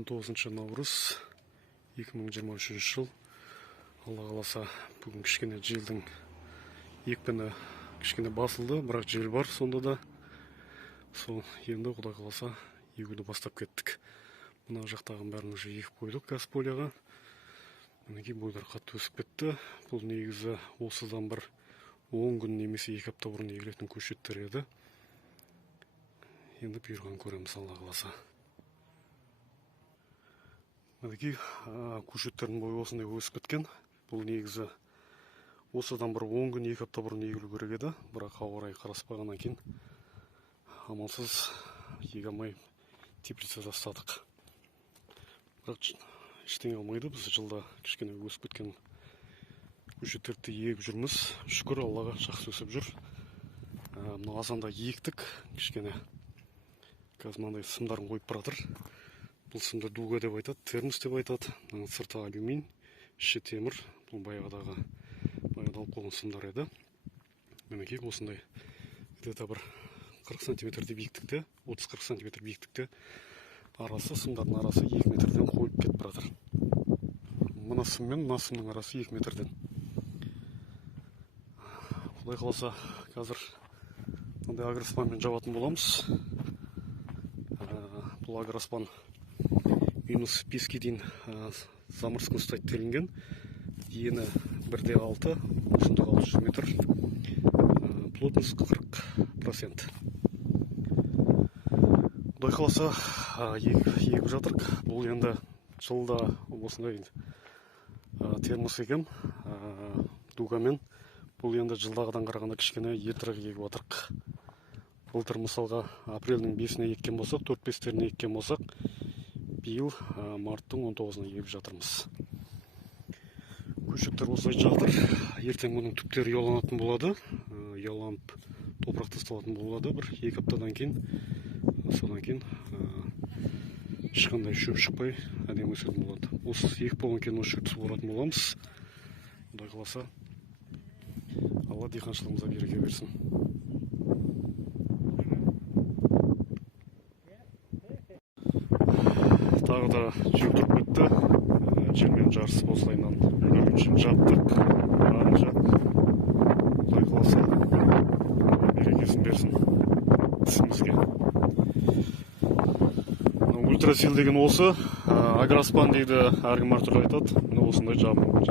19 наурыз 2023 жыл. Алла қаласа бүгін кішкене желдің екпіні кішкене басылды, бірақ жел бар сонда да. Сол енді Құдай қаласа егуді бастап кеттік. Мына жақтағын бәрін уже егіп қойдық Газполияға. Мінекей бойдар қатты өсіп кетті. Бұл негізі осыдан бір 10 күн немесе 2 апта бұрын егілетін көшеттер еді. Енді бұйырған көреміз Алла қаласа. Мінекей көшеттердің бойы осындай өсіп кеткен. Бұл негізі осыдан бір 10 күн 2 апта бұрын егілу керек еді. Бірақ ауа райы қараспағаннан кейін амалсыз еге алмай теплица тастадық. Бірақ ештеңе алмайды, біз жылда кішкене өсіп кеткен көшеттерді егіп жүрміз. Шүкір Аллаға жақсы өсіп жүр. Мына азанда ектік кішкене. Қазір мынандай сымдарын қойып баратыр. Бұл сымды дуга деп айтады, термос деп айтады. Сырты алюмин, іші темір. Бұл баяғыдағы алып қойған сымдар еді. Мінекей осындай где-то бір 40 сантиметрде биіктікте, 30-40 сантиметр биіктікте арасы, сымдардың арасы 2 метрден қойып кетіп баратыр. Мына сым мен мына сымның арасы 2 метрден. Құдай қаласа қазір мынандай агроспанмен жабатын боламыз. Бұл агроспан минус 5-ке дейін замырсқын ұстайды делінген. Ені 1,6, ұзындығы 600 метр, плотность 40%. Құдай қаласа егіп жатырық. Бұл енді жылда осындай термос егем, дугамен. Бұл енді жылдағыдан қарағанда кішкене ертерек егіп жатырық. Былтыр мысалға апрельдің 5-іне еккен болсақ, 4-5-теріне еккен болсақ, биыл марттың 19-ына егіп жатырмыз. Көшеттер осылай жатыр. Ертең мұның түптері ұяланатын болады. Ұяланып топырақ тасталатын болады. Бір 2 аптадан кейін, содан кейін ешқандай шөп шықпай әдемі өсетін болады. Осы егіп болған кейін осы жерді суаратын боламыз. Құдай қаласа Алла диқаншылығымызға береке берсін. Тағы да жел тұрып кетті. Желмен жарысы осылайынан үлгерген жаптық. Құдай қаласа берекесін берсін ісімізге. Ультрасил деген осы. Агроспан дейді, әркім әртүрлі айтады. Осындай жабылып